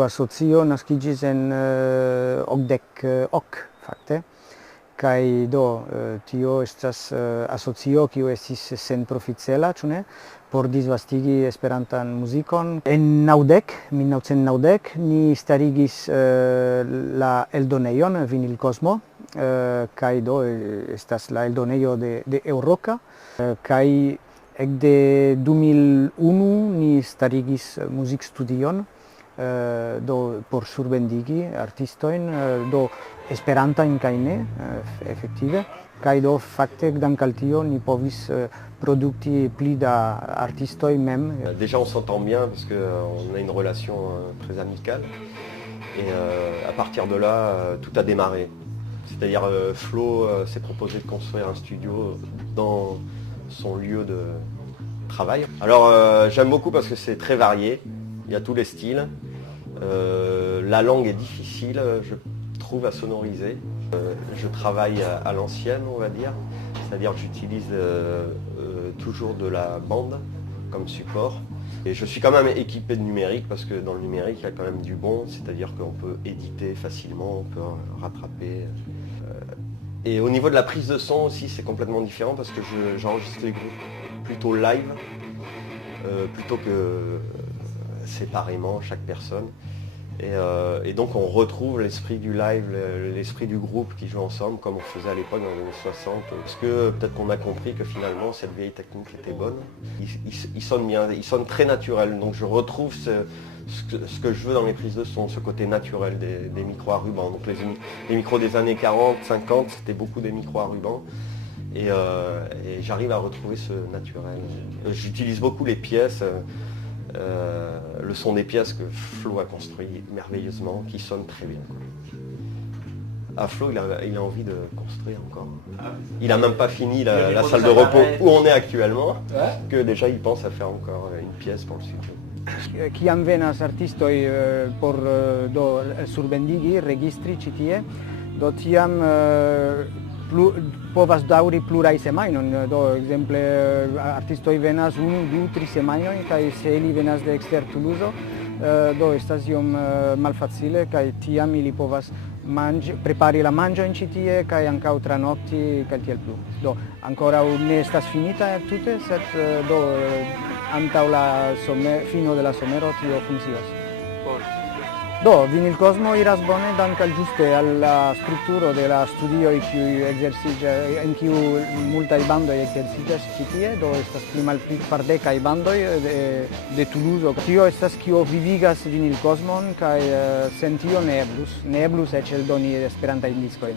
tiu asocio naskiĝis en 1980 fakte. Kaj do tio estas asocio kiu estis senproficela, ĉu ne? Por disvastigi esperantan muzikon. En 1990 ni starigis la eldonejon Vinil Cosmo, kaj do estas la eldonejo de Eŭroka, kaj ekde 2001 ni starigis muzikstudion, do por surbendigi artistojn, do esperantajn kaj ne, efektive. Kaj do fakte dank al tio ni povis produkti pli da artistoj mem. Déjà on s'entend bien parce qu'on a une relation très amicale et à partir de là tout a démarré. C'est-à-dire Flo s'est proposé de construire un studio dans son lieu de travail. Alors j'aime beaucoup parce que c'est très varié, il y a tous les styles. La langue est difficile, je trouve, à sonoriser. Je travaille à l'ancienne, on va dire, c'est-à-dire que j'utilise toujours de la bande comme support. Et je suis quand même équipé de numérique parce que dans le numérique, il y a quand même du bon, c'est-à-dire qu'on peut éditer facilement, on peut rattraper. Et au niveau de la prise de son aussi, c'est complètement différent parce que j'enregistre les groupes plutôt live, plutôt que séparément, chaque personne. Et donc on retrouve l'esprit du live, l'esprit du groupe qui joue ensemble comme on faisait à l'époque dans les années 60. Parce que peut-être qu'on a compris que finalement cette vieille technique était bonne. Il sonne bien, il sonne très naturel. Donc je retrouve ce que je veux dans les prises de son, ce côté naturel des micros à ruban. Donc les micros des années 40, 50, c'était beaucoup des micros à ruban. Et j'arrive à retrouver ce naturel. J'utilise beaucoup les pièces. Le son des pièces que Flo a construit merveilleusement, qui sonne très bien. À Flo, il a envie de construire encore. Il n'a même pas fini la salle de repos où on est actuellement, que déjà il pense à faire encore une pièce pour le studio. Kiam venas artistoj por do surbendigi, registri ĉi tie, do tiam povas daŭri pluraj semajnoj. Do ekzemple artistoj venas 1, 2, 3 semajnojn, kaj se ili venas de ekster Tuluzo, do estas iom malfacile, kaj tiam ili povas prepari la manĝojn ĉi tie kaj ankaŭ tranokti kaj tiel plu. Do ankoraŭ ne estas finita tute, sed do antaŭ la fino de la somero tio funkcias. Do, Vinil Cosmo iras bone dank al ĝuste al la strukturo de la studioj en kiu multaj bandoj ekzerciĝas ĉi tie, do estas pli malpli 40 bandoj de Tuluzo. Tio estas kio vivigas Vinil Cosmon kaj sen tio ne eblus eĉ eldoni esperantajn diskojn.